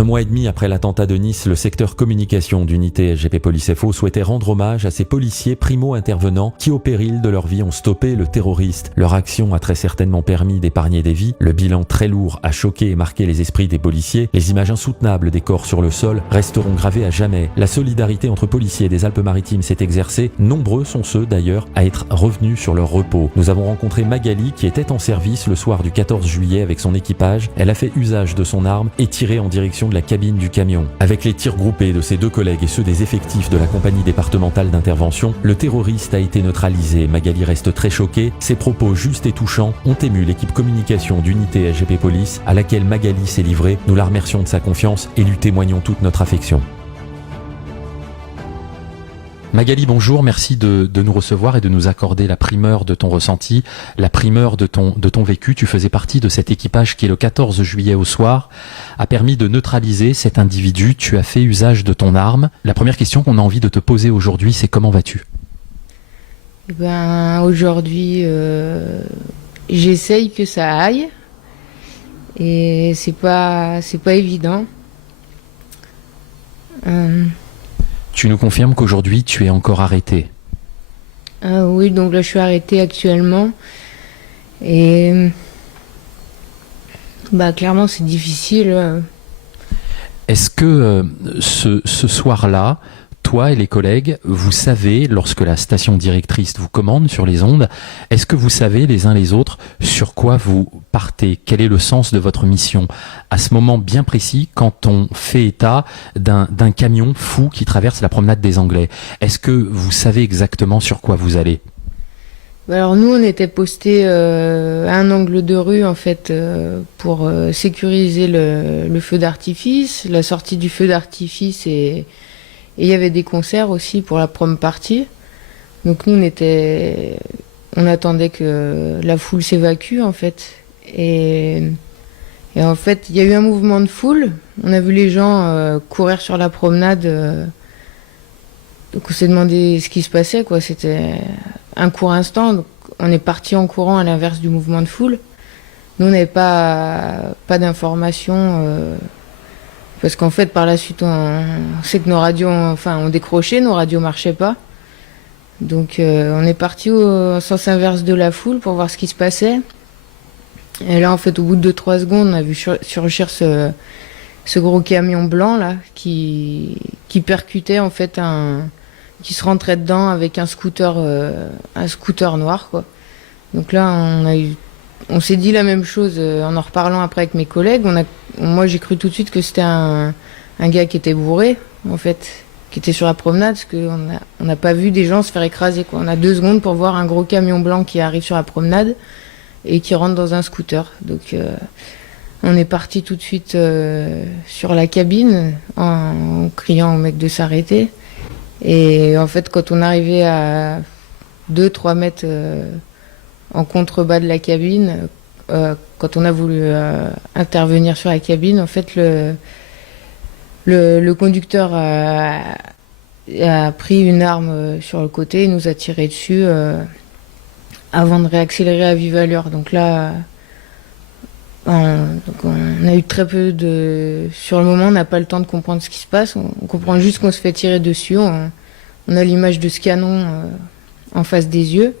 Un mois et demi après l'attentat de Nice, le secteur communication d'unité SGP Police FO souhaitait rendre hommage à ces policiers primo-intervenants qui, au péril de leur vie, ont stoppé le terroriste. Leur action a très certainement permis d'épargner des vies. Le bilan très lourd a choqué et marqué les esprits des policiers. Les images insoutenables des corps sur le sol resteront gravées à jamais. La solidarité entre policiers des Alpes-Maritimes s'est exercée. Nombreux sont ceux, d'ailleurs, à être revenus sur leur repos. Nous avons rencontré Magali qui était en service le soir du 14 juillet avec son équipage. Elle a fait usage de son arme et tiré en direction de la cabine du camion. Avec les tirs groupés de ses deux collègues et ceux des effectifs de la compagnie départementale d'intervention, le terroriste a été neutralisé. Magali reste très choquée. Ses propos justes et touchants ont ému l'équipe communication d'unité SGP Police à laquelle Magali s'est livrée. Nous la remercions de sa confiance et lui témoignons toute notre affection. Magali, bonjour, merci de nous recevoir et de nous accorder la primeur de ton ressenti, la primeur de ton vécu. Tu faisais partie de cet équipage qui, le 14 juillet au soir, a permis de neutraliser cet individu. Tu as fait usage de ton arme. La première question qu'on a envie de te poser aujourd'hui, c'est comment vas-tu ? Aujourd'hui, j'essaye que ça aille et c'est pas évident. Tu nous confirmes qu'aujourd'hui, tu es encore arrêté ? Oui, donc là, je suis arrêtée actuellement. Et clairement, c'est difficile. Est-ce que ce soir-là, toi et les collègues, vous savez, lorsque la station directrice vous commande sur les ondes, est-ce que vous savez les uns les autres sur quoi vous partez ? Quel est le sens de votre mission ? À ce moment bien précis, quand on fait état d'un camion fou qui traverse la promenade des Anglais, est-ce que vous savez exactement sur quoi vous allez ? Alors nous, on était postés à un angle de rue en fait pour sécuriser le feu d'artifice, la sortie du feu d'artifice et il y avait des concerts aussi pour la prom party. Donc nous, on attendait que la foule s'évacue en fait. Et en fait, il y a eu un mouvement de foule. On a vu les gens courir sur la promenade. Donc on s'est demandé ce qui se passait, quoi. C'était un court instant. Donc on est parti en courant à l'inverse du mouvement de foule. Nous, on n'avait pas d'informations. Parce qu'en fait, par la suite, on sait que nos radios ont décroché, nos radios marchaient pas. Donc on est parti au sens inverse de la foule pour voir ce qui se passait. Et là, en fait, au bout de 2-3 secondes, on a vu surgir ce gros camion blanc là qui percutait en fait qui se rentrait dedans avec un scooter noir, quoi. Donc là, on s'est dit la même chose en reparlant après avec mes collègues. Moi, j'ai cru tout de suite que c'était un gars qui était bourré, en fait, qui était sur la promenade, parce qu'on n'a pas vu des gens se faire écraser, quoi. On a 2 secondes pour voir un gros camion blanc qui arrive sur la promenade et qui rentre dans un scooter. Donc, on est parti tout de suite sur la cabine en criant au mec de s'arrêter. Et en fait, quand on arrivait à 2-3 mètres en contrebas de la cabine, quand on a voulu intervenir sur la cabine, en fait, le conducteur a pris une arme sur le côté et nous a tiré dessus avant de réaccélérer à vive allure. Donc là, on a eu très peu de... Sur le moment, on n'a pas le temps de comprendre ce qui se passe. On comprend juste qu'on se fait tirer dessus. On a l'image de ce canon en face des yeux.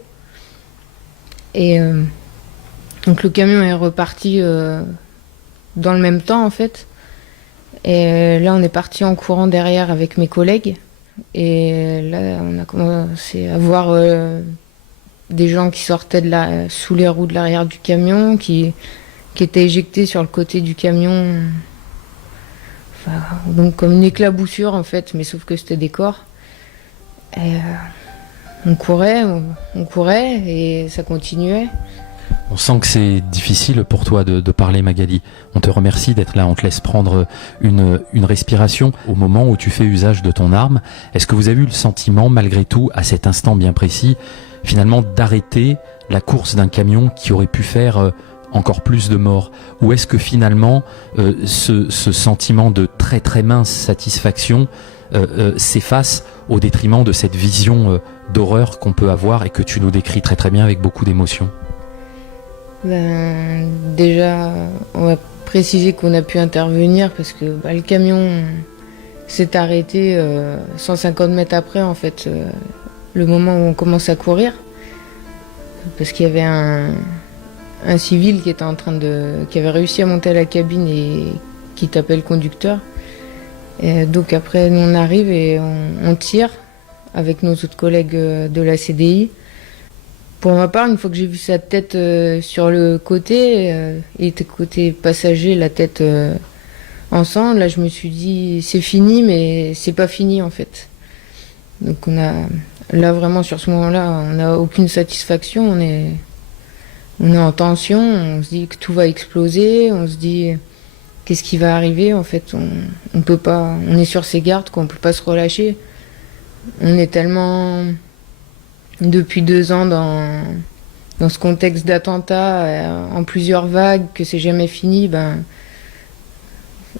Et donc le camion est reparti dans le même temps, en fait. Et là, on est parti en courant derrière avec mes collègues. Et là, on a commencé à voir des gens qui sortaient sous les roues de l'arrière du camion, qui étaient éjectés sur le côté du camion. Enfin, donc comme une éclaboussure, en fait, mais sauf que c'était des corps. Et on courait et ça continuait. On sent que c'est difficile pour toi de parler, Magali. On te remercie d'être là, on te laisse prendre une respiration au moment où tu fais usage de ton arme. Est-ce que vous avez eu le sentiment, malgré tout, à cet instant bien précis, finalement d'arrêter la course d'un camion qui aurait pu faire encore plus de morts ? Ou est-ce que finalement ce sentiment de très très mince satisfaction s'efface au détriment de cette vision d'horreur qu'on peut avoir et que tu nous décris très très bien avec beaucoup d'émotion ? Déjà, on va préciser qu'on a pu intervenir parce que le camion s'est arrêté 150 mètres après, en fait, le moment où on commence à courir. Parce qu'il y avait un civil qui avait réussi à monter à la cabine et qui tapait le conducteur. Et donc après, nous on arrive et on tire avec nos autres collègues de la CDI. Pour ma part, une fois que j'ai vu sa tête sur le côté, il était côté passager, la tête en sang, là je me suis dit c'est fini, mais c'est pas fini en fait. Donc là vraiment sur ce moment-là, on n'a aucune satisfaction, on est en tension, on se dit que tout va exploser, on se dit qu'est-ce qui va arriver en fait, on peut pas, on est sur ses gardes, qu'on peut pas se relâcher. On est tellement depuis 2 ans dans ce contexte d'attentat en plusieurs vagues que c'est jamais fini,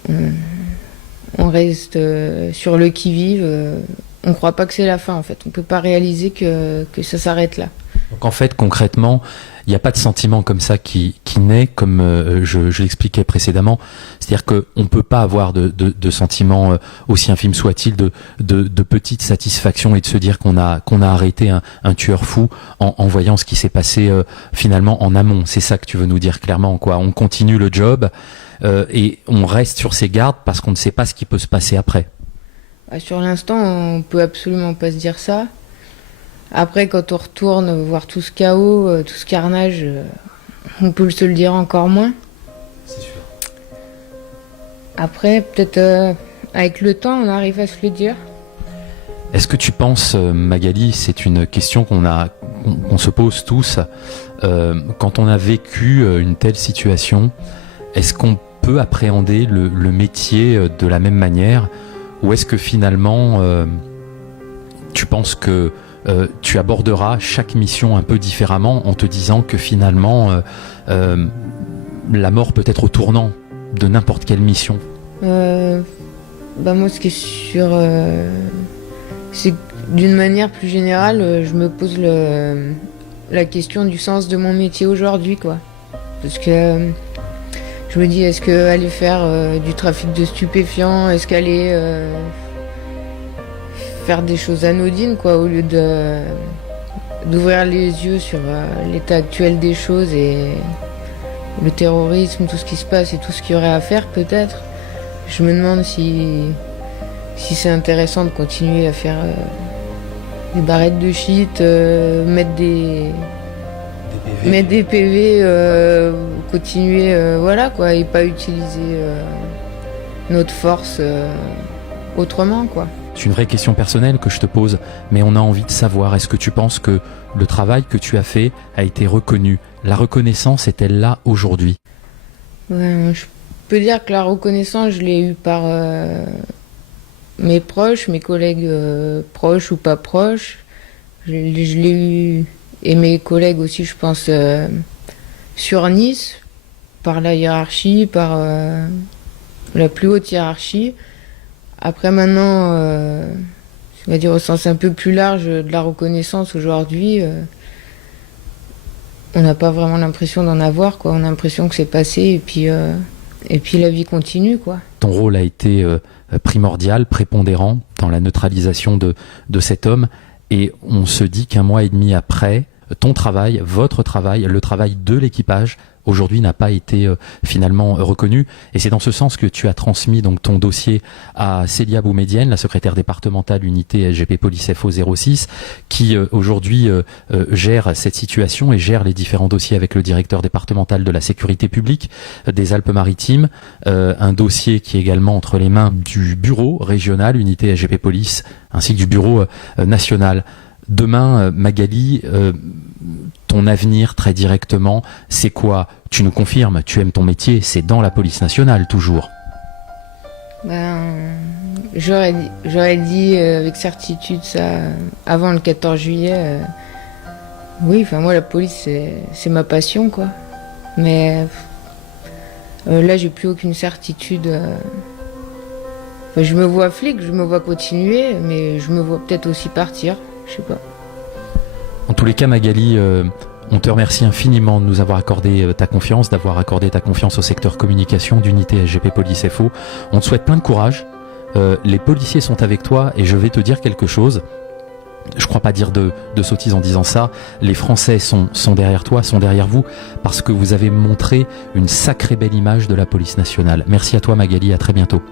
on reste sur le qui-vive, on croit pas que c'est la fin en fait, on peut pas réaliser que ça s'arrête là. Donc en fait concrètement, il n'y a pas de sentiment comme ça qui naît, comme je l'expliquais précédemment. C'est-à-dire qu'on ne peut pas avoir de sentiment, aussi infime soit-il, de petite satisfaction et de se dire qu'on a arrêté un tueur fou en voyant ce qui s'est passé finalement en amont. C'est ça que tu veux nous dire clairement, quoi. On continue le job et on reste sur ses gardes parce qu'on ne sait pas ce qui peut se passer après. Sur l'instant, on peut absolument pas se dire ça. Après, quand on retourne voir tout ce chaos, tout ce carnage, on peut se le dire encore moins. C'est sûr. Après, peut-être avec le temps, on arrive à se le dire. Est-ce que tu penses, Magali, c'est une question qu'on se pose tous, quand on a vécu une telle situation, est-ce qu'on peut appréhender le métier de la même manière, ou est-ce que finalement, tu penses que tu aborderas chaque mission un peu différemment en te disant que finalement la mort peut être au tournant de n'importe quelle mission? Moi ce qui est sûr, c'est que d'une manière plus générale, je me pose la question du sens de mon métier aujourd'hui, quoi. Parce que je me dis, est-ce qu'aller faire du trafic de stupéfiants, est-ce qu'aller faire des choses anodines, quoi, au lieu d'ouvrir les yeux sur l'état actuel des choses et le terrorisme, tout ce qui se passe et tout ce qu'il y aurait à faire, peut-être. Je me demande si c'est intéressant de continuer à faire des barrettes de shit, mettre des PV, continuer, voilà, quoi, et pas utiliser notre force autrement, quoi. C'est une vraie question personnelle que je te pose, mais on a envie de savoir, est-ce que tu penses que le travail que tu as fait a été reconnu? La reconnaissance est-elle là aujourd'hui? Je peux dire que la reconnaissance, je l'ai eue par mes proches, mes collègues proches ou pas proches. Je l'ai eu, et mes collègues aussi, je pense, sur Nice, par la hiérarchie, par la plus haute hiérarchie. Après maintenant, on va dire au sens un peu plus large de la reconnaissance aujourd'hui, on n'a pas vraiment l'impression d'en avoir, quoi. On a l'impression que c'est passé et puis la vie continue, quoi. Ton rôle a été primordial, prépondérant dans la neutralisation de cet homme, et on se dit qu'1 mois et demi après, ton travail, votre travail, le travail de l'équipage aujourd'hui n'a pas été finalement reconnu, et c'est dans ce sens que tu as transmis donc ton dossier à Célia Boumedienne, la secrétaire départementale unité SGP Police FO 06, qui aujourd'hui gère cette situation et gère les différents dossiers avec le directeur départemental de la sécurité publique des Alpes-Maritimes, un dossier qui est également entre les mains du bureau régional unité SGP Police ainsi que du bureau national. Demain, Magali, ton avenir très directement, c'est quoi? Tu nous confirmes, tu aimes ton métier, c'est dans la police nationale toujours. J'aurais dit avec certitude ça avant le 14 juillet. Oui, enfin moi la police c'est ma passion, quoi. Mais là j'ai plus aucune certitude. Enfin, je me vois flic, je me vois continuer, mais je me vois peut-être aussi partir. Je sais pas. En tous les cas, Magali, On te remercie infiniment de nous avoir accordé ta confiance, d'avoir accordé ta confiance au secteur communication d'unité SGP Police FO. On te souhaite plein de courage. Les policiers sont avec toi et je vais te dire quelque chose. Je crois pas dire de sottise en disant ça. Les Français sont derrière toi, sont derrière vous, parce que vous avez montré une sacrée belle image de la police nationale. Merci à toi Magali, à très bientôt.